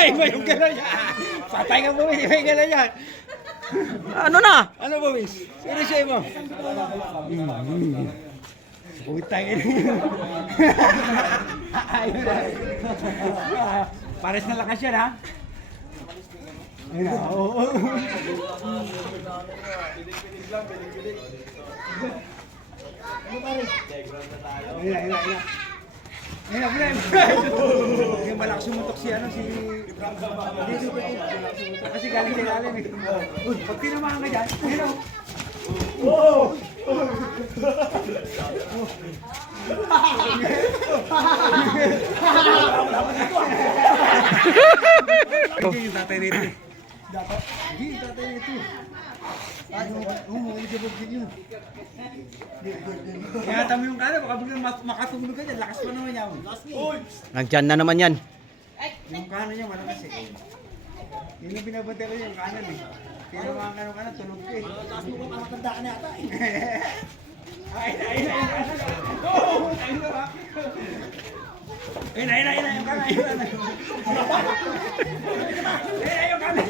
Iba yung gano'n niya. Patay ka po, iba yung gano'n niya. Ano na? Ano po, miss? Sino siya mo? Utang ini. Ayun na. Pares na lakas yan, ha? Ayun na, oo. Ayun na. Ayun na, Brem. Yung malakas sumutok si ano, si... Dito. Kasi galing sa ilalim eh. Pag tinamaan ka dyan, ayun o. Hindi yung tatay nito eh. Hindi yung tatay nito eh. Maligabog din yun. Kaya tama yung kala, baka biglang makatulog ka dyan. Lakas pa naman yan. Nagdyan na naman yan. Yung kanan niya malakas eh. Yun yung binabantay ko yung kanan eh. Pero mga kanan tulog ko eh. Taas mo kung matanda ka na ata eh. Ayun na, yung kanan. Yung kanan. Yung kanan.